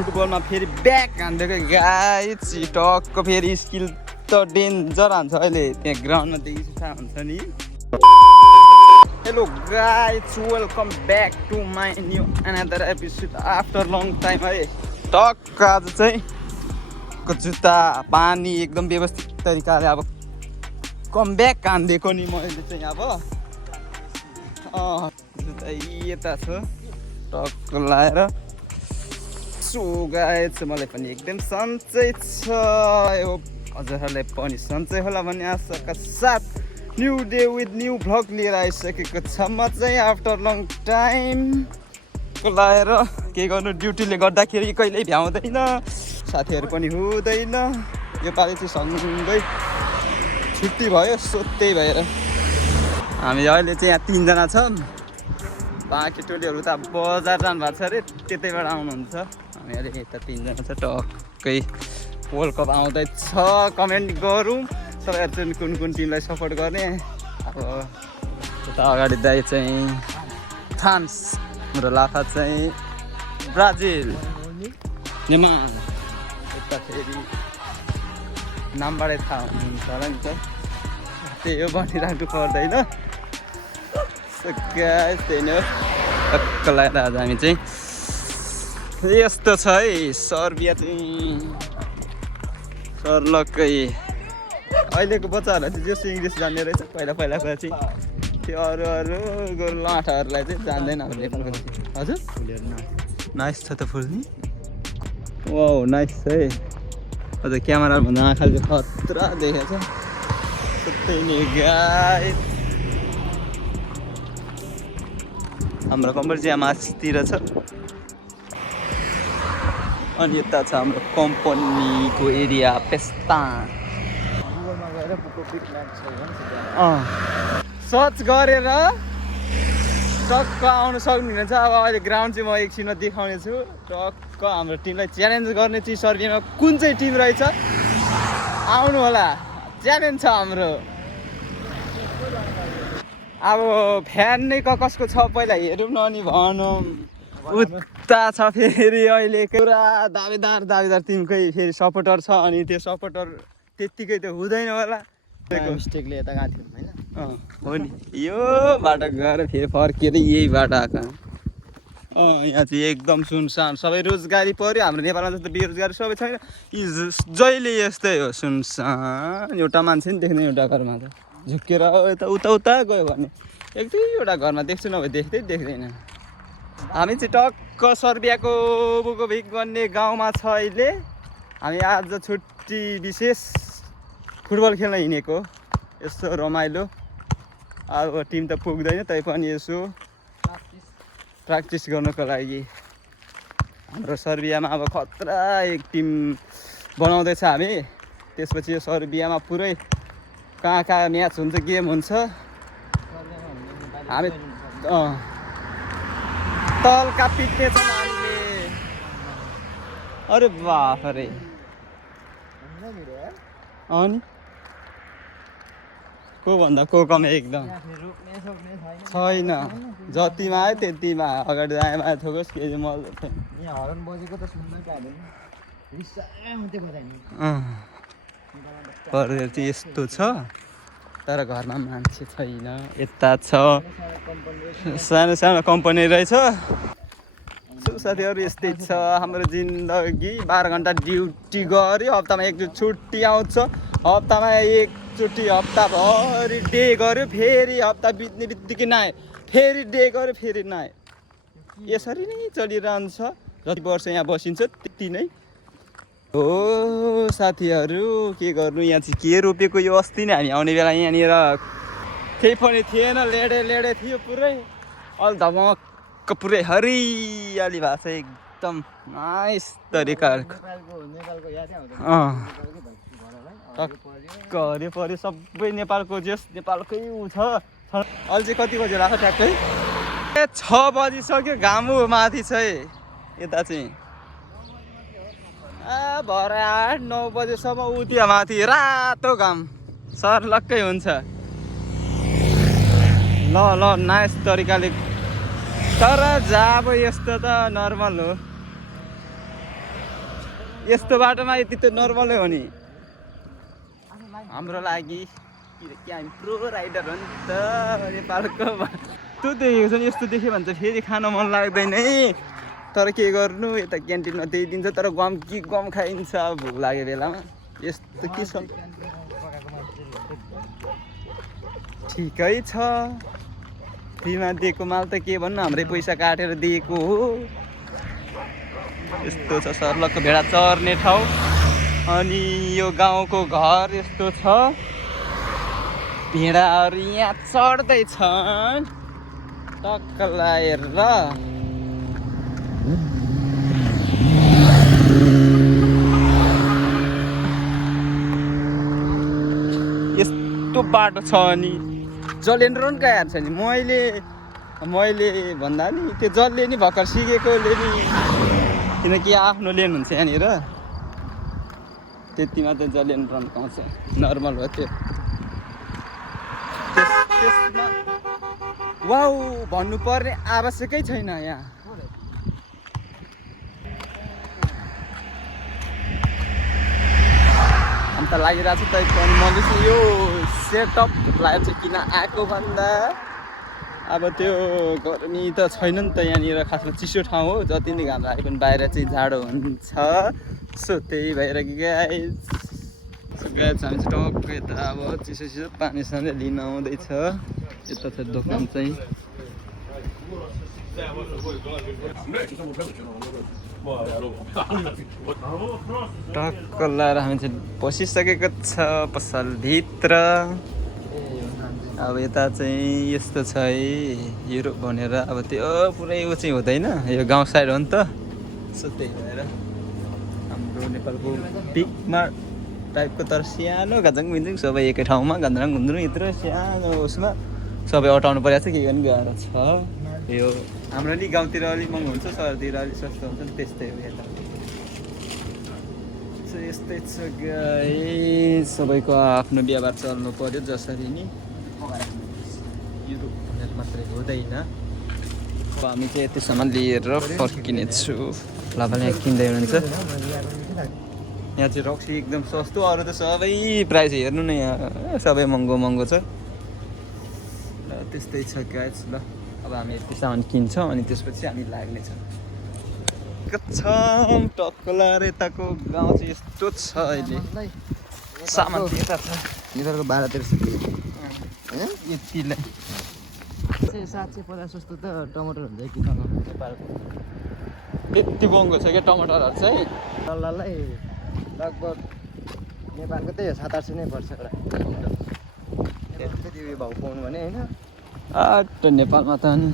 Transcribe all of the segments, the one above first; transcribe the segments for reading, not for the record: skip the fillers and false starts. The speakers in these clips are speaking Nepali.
फुटबलमा फेरि ब्याक हान्दिएको गाइस टक्क फेरि स्किल त डेन्जर हान्छ अहिले त्यहाँ ग्राउन्डमा देखि थाहा हुन्छ नि hello guys welcome back to my new another episode after long time है टक्क आज चाहिँ जुत्ता पानी एकदम व्यवस्थित तरिकाले अब कम ब्याक हान्दिएको नि मैले चाहिँ अब जुत्ता यता छ टक्क लाएर सो गाइस मलाई पनि एकदम सन्चै छ हजुरहरूलाई पनि सन्चै होला भन्ने आशाका साथ new day with new vlog लिएर आइसकेको छ म चाहिँ आफ्टर लङ टाइम लाएर के गर्नु ड्युटीले गर्दाखेरि कहिल्यै भ्याउँदैन साथीहरू पनि हुँदैन योपालि चाहिँ सँगै छुट्टी भयो सो त्यही भएर हामी अहिले चाहिँ यहाँ 3 जना छौँ बाँकी टोलीहरू त बजार जानु भएको छ अरे त्यतैबाट आउनुहुन्छ हामी अहिले यता 3 जना छ टक्कै वर्ल्ड कप आउँदैछ कमेन्ट गरौँ सबैहरू चाहिँ कुन कुन टिमलाई सपोर्ट गर्ने अब यता अगाडि दाइ चाहिँ फ्रान्स हाम्रो लाफा चाहिँ ब्राजिल नेमार यता फेरि नामबाटै थाहा हुनुहुन्छ होला नि त त्यही हो भनिराख्नु पर्दैन त्यही नै हो टक्क लगाएर आज हामी चाहिँ यस्तो छ है सर्बिया चाहिँ सर्लक्कै अहिलेको बच्चाहरूलाई चाहिँ जस्तो इङ्ग्लिस जान्ने रहेछ पहिला चाहिँ त्यो अरू लाठाहरूलाई चाहिँ जान्दैन अब नेपालको हजुर नाइस छ त फुल नि ओ नाइस है अझ क्यामेराभन्दा आँखाले चाहिँ खतरा देखेको छ त्यही नै गाइस हाम्रो कम्पनी चाहिँ मासतिर छ अनि यता छ हाम्रो कम्पनीको एरिया पेस्ता सर्च गरेर टक्क आउनु सक्नुहुनेछ अब अहिले ग्राउन्ड चाहिँ म एकछिनमा देखाउने छु टक्क हाम्रो टिमलाई च्यालेन्ज गर्ने चाहिँ सर्बियामा कुन चाहिँ टिम रहेछ आउनु होला च्यालेन्ज छ हाम्रो अब फ्यान नै कसको छ पहिला हेरौँ न अनि भनौँ उता छ फेरि अहिले पुरा दावेदार टिमकै फेरि सपोर्टर छ अनि त्यो सपोर्टर त्यत्तिकै त हुँदैन होला मिस्टेकले यता गएको थियौँ होइन हो नि यो बाटो गएर फेरि फर्किएर यही बाटो आएको यहाँ चाहिँ एकदम सुनसान सबै रोजगारी पऱ्यो हाम्रो नेपालमा जस्तो बेरोजगारी सबै छैन जहिले यस्तै हो सुनसान एउटा मान्छे नि देख्दैन एउटा घरमा त झुक्केर यता उता गयो भने एक दुईवटा घरमा देख्छु नभए देख्दैन हामी चाहिँ टक्क सर्बियाको बुकोभिक भन्ने गाउँमा छ अहिले हामी आज छुट्टी विशेष फुटबल खेल्न हिँडेको यस्तो रमाइलो अब टिम त पुग्दैन तैपनि यसो प्र्याक्टिस गर्नको लागि हाम्रो सर्बियामा अब खतरा एक टिम बनाउँदैछ हामी त्यसपछि यो सर्बियामा पुरै कहाँ म्याच हुन्छ गेम हुन्छ हामी तल्का पिट्ने छौँ हामीले अरे बाफ रे अनि को भन्दा को कम एकदम छैन जतिमा आयो त्यतिमा अगाडि आएमा थोकोस् के म हरन बजेको त सुन्नै पाएन चाहिँ यस्तो छ तर घरमा मान्छे छैन यता छ सानो कम्पनी रहेछ साथीहरू यस्तै छ हाम्रो जिन्दगी 12 घन्टा ड्युटी गऱ्यो हप्तामा एकचोटि छुट्टी आउँछ हप्तामा एकचोटि हप्ताभरि डे गऱ्यो फेरि हप्ता बित्ने बित्तिकै नआयो फेरि डे गऱ्यो फेरि नआयो यसरी नै चलिरहन्छ जति वर्ष यहाँ बसिन्छ त्यति नै हो साथीहरू के गर्नु यहाँ चाहिँ के रोपेको यो अस्ति नै हामी आउने बेला यहाँनिर केही पनि थिएन लेडे थियो पुरै अल धमक्क पुरै हरियाली भएको छ एकदम नाइस तरिकाको टक्क हरियो पऱ्यो सबै नेपालको जस नेपालकै ऊ छ अहिले चाहिँ कति बजी लाग्छ ट्याक्कै 6 बजिसक्यो घाम माथि छ यता चाहिँ भरे 8-9 बजेसम्म उतिया माथि रातो घाम सर्लक्कै हुन्छ ल नाइस तरिकाले तर जाब यस्तो त नर्मल हो यस्तो बाटोमा यति त नर्मलै हो नि हाम्रो लागि किनकि हामी प्रो राइडर हो नि त नेपालको त्यो देखेको छ नि यस्तो देख्यो भने चाहिँ फेरि खान मन लाग्दैन है तर के गर्नु यता क्यान्टिनमा त्यही दिन्छ तर गम खाइन्छ भोक लागेको बेलामा यस्तो के छ ठिकै छ फ्रीमा दिएको माल त के भन्नु हाम्रै पैसा काटेर दिएको हो यस्तो छ सर्लकको भेडा चर्ने ठाउँ अनि यो गाउँको घर यस्तो छ भेडाहरू यहाँ चढ्दैछन् टक्क लाएर यस्तो बाटो छ अनि जलेन्द्र पनि गएको छ नि मैले भन्दा नि त्यो जसले नि भर्खर सिकेकोले नि किनकि आफ्नो लेन हुन्छ यहाँनिर त्यतिमा चाहिँ जलेन्द्र रन पाउँछ नर्मल हो त्यो त्यसमा वाउ भन्नुपर्ने आवश्यकै छैन यहाँ अन्त लागिरहेको छ पनि मैले चाहिँ यो सेटअप लाएर चाहिँ किन आएको भन्दा अब त्यो गर्मी त छैन नि त यहाँनिर खासमा चिसो ठाउँ हो जति नै घाम लागे पनि बाहिर चाहिँ जाडो हुन्छ सो त्यही भएर गाइस हामी चाहिँ टक्क यता अब चिसो पानी सानी लिन आउँदैछ यता छ दोकान चाहिँ टक्क लाएर हामी चाहिँ बसिसकेको छ पसलभित्र अब यता चाहिँ यस्तो छ है युरोप भनेर अब त्यो पुरै ऊ चाहिँ हुँदैन यो गाउँ साइड हो नि त सो त्यही भएर हाम्रो नेपालको बिगमा टाइपको तर सानो घाजाङ मिन्जुङ सबै एकै ठाउँमा घन्द्राङ घुन्द्रुङ यत्रो सानो उसमा सबै अटाउनु परेको छ के गर्नु गएर छ यो हाम्रो नि गाउँतिर अलिक महँगो हुन्छ सहरतिर अलिक सस्तो हुन्छ नि त्यस्तै हो यता यस्तै छ गाइस सबैको आफ्नो व्यवहार चल्नु पर्यो जसरी नि युरोप भनेर मात्रै हुँदैन अब हामी चाहिँ यति सामान लिएर फर्किनेछु लाभाले यहाँ किन्दै हुनुहुन्छ यहाँ चाहिँ रक्सी एकदम सस्तो अरू त सबै प्राइस हेर्नु न यहाँ सबै महँगो छ र त्यस्तै छ गाइस ल अब हामी यति सामान किन्छौँ अनि त्यसपछि हामी लाग्नेछौँ टक्क लाएर यताको गाउँ चाहिँ यस्तो छ अहिले सामान यता छ यिनीहरूको 12-13 यतिलाई 750 जस्तो त टमाटर हुन्छ किलोमा नेपालको यति महँगो छ क्या टमाटरहरू चाहिँ डल्लालाई लगभग नेपालको त्यही हो 700-800 नै पर्छ एउटा त्यति भाउ पाउनु भने होइन नेपालमा त अनि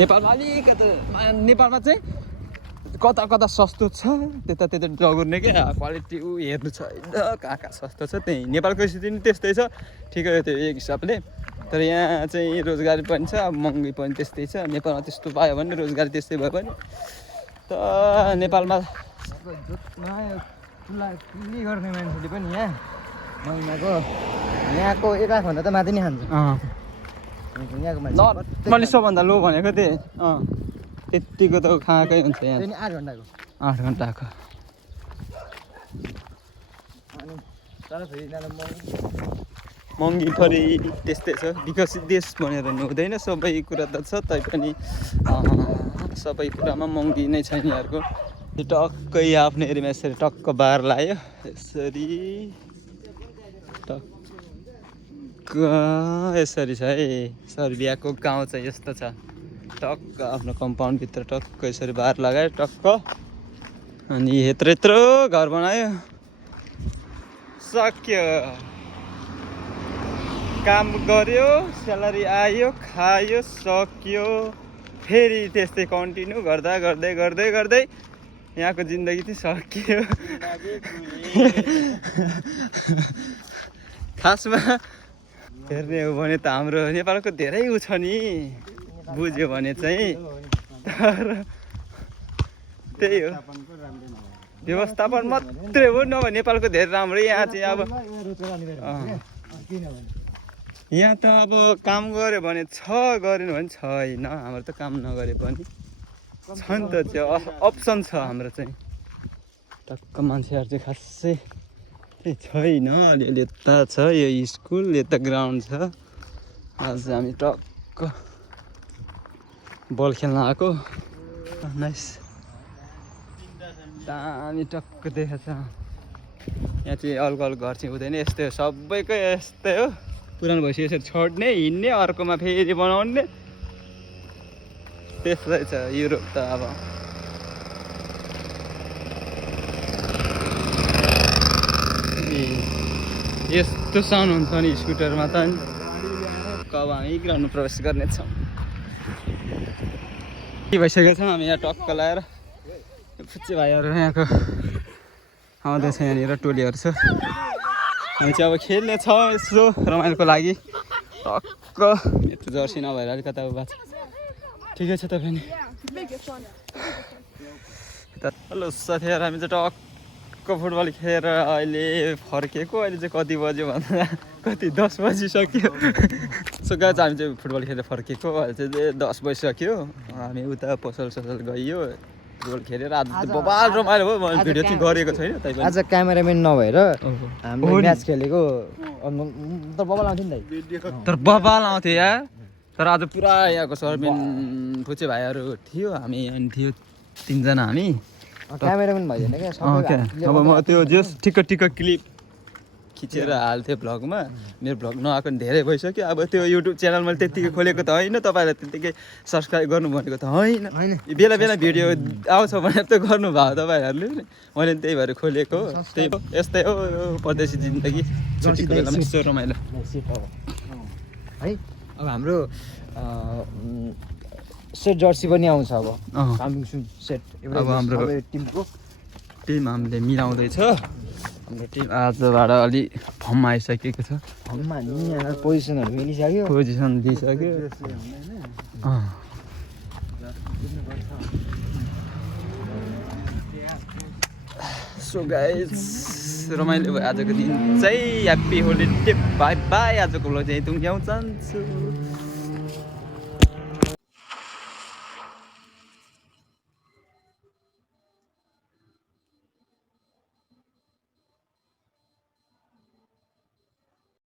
नेपालमा अलिकति नेपालमा चाहिँ कता सस्तो छ त्यता डगुर्ने क्या क्वालिटी हेर्नु छ होइन कहाँ सस्तो छ त्यही नेपालको स्थिति पनि त्यस्तै छ ठिकै हो त्यो एक हिसाबले तर यहाँ चाहिँ रोजगारी पनि छ अब महँगी पनि त्यस्तै छ नेपालमा त्यस्तो पायो भने रोजगारी त्यस्तै भयो भने त नेपालमा के गर्ने मान्छेले पनि यहाँ महिनाको यहाँको 1 लाख भन्दा त माथि नै खान्छ यहाँको मान्छे मैले सबभन्दा लो भनेको थिएँ त्यतिको त खाएकै हुन्छ यहाँ 8 घन्टाको अनि तर फेरि महँगी फेरि त्यस्तै छ विकसित देश भनेर हुँदैन सबै कुरा त छ तैपनि सबै कुरामा महँगी नै छ यिनीहरूको त्यो टक्कै आफ्नो एरियामा यसरी टक्क बार लायो यसरी टक्क यसरी छ है सर्बियाको गाउँ चाहिँ यस्तो छ टक्क आफ्नो कम्पाउन्डभित्र टक्क यसरी बार लगायो टक्क अनि यत्रो घर बनायो सक्यो काम गर्यो स्यालेरी आयो खायो सक्यो फेरि त्यस्तै कन्टिन्यू गर्दा गर्दै यहाँको जिन्दगी चाहिँ सकियो खासमा हेर्ने हो भने त हाम्रो नेपालको धेरै उ छ नि बुझ्यो भने चाहिँ तर त्यही हो व्यवस्थापन मात्रै हो नभए नेपालको धेरै राम्रो यहाँ चाहिँ अब यहाँ त अब काम गऱ्यो भने छ गरेन भने छैन हाम्रो त काम नगरे पनि छ नि त त्यो अप्सन छ हाम्रो चाहिँ टक्क मान्छेहरू चाहिँ खासै छैन अलिअलि यता छ यो स्कुल यता ग्राउन्ड छ आज हामी टक्क बल खेल्न आएको नाइस दामी टक्क देखेछ यहाँ चाहिँ अल्गो घर चाहिँ हुँदैन यस्तै हो सबैको यस्तै हो पुरानो भइसक्यो यसरी छोड्ने हिँड्ने अर्कोमा फेरि बनाउने त्यस्तै छ युरोप त अब यस्तो साउन्ड हुन्छ नि स्कुटरमा त नि अब हामी ग्राउन्डमा प्रवेश गर्नेछौँ के भइसकेको छ हामी यहाँ टक्क लगाएर फुच्चे भाइहरू यहाँको आउँदैछ यहाँनिर टोलीहरू छ हामी चाहिँ अब खेल्नेछौँ यसो रमाइलोको लागि टक्क यत्रो जर्सी नभएर अलिकता अब भएको छ ठिकै छ तपाईँ नि हेलो साथीहरू हामी चाहिँ टक्क फुटबल खेलेर अहिले फर्केको अहिले चाहिँ कति बज्यो भन्दा कति 10 बजिसक्यो सो गाइस हामी चाहिँ फुटबल खेलेर फर्केको अहिले चाहिँ 10 बजिसक्यो हामी उता पसल गइयो फुटबल खेलेर आज बबाल रमाइलो भयो मैले भिडियो चाहिँ गरेको छैन आज क्यामेराम्यान नभएर हामीले म्याच खेलेको तर बबाल आउँथ्यो नि तर बबाल आउँथ्यो यार तर आज पुरा यहाँको सरबिन फुचे भाइहरू थियो हामी अनि थियो 3 जना हामी क्यामेराम्यान भइदैन क्या अब म त्यो जस ठिक्क क्लिप खिचेर हाल्थेँ भ्लगमा मेरो भ्लग नआएको नि धेरै भइसक्यो अब त्यो युट्युब च्यानल मैले त्यत्तिकै खोलेको त होइन तपाईँलाई त्यत्तिकै सब्सक्राइब गर्नु भनेको त होइन बेला बेला भिडियो आउँछ भनेर त गर्नुभयो तपाईँहरूले नि मैले त्यही भएर खोलेको त्यही हो यस्तै हो परदेशी जिन्दगी छुट्टीको बेलामा यस्तो रमाइलो है अब हाम्रो सेट जर्सी पनि आउँछ अब कमिङ सुन सेट अब हाम्रो टिमको टिम हामीले मिलाउँदैछ हाम्रो टिम आजबाट अलि फर्ममा आइसकेको छ फर्ममा नि यहाँ पोजिसनहरू मिलिसक्यो पोजिसन दिइसक्यो सो गाइस रमाइलो भयो आजको दिन चाहिँ ह्याप्पी होलिडे बाई बाई आजको भ्लग चाहिँ यहीँ टुङ्ग्याउँ चाहन्छु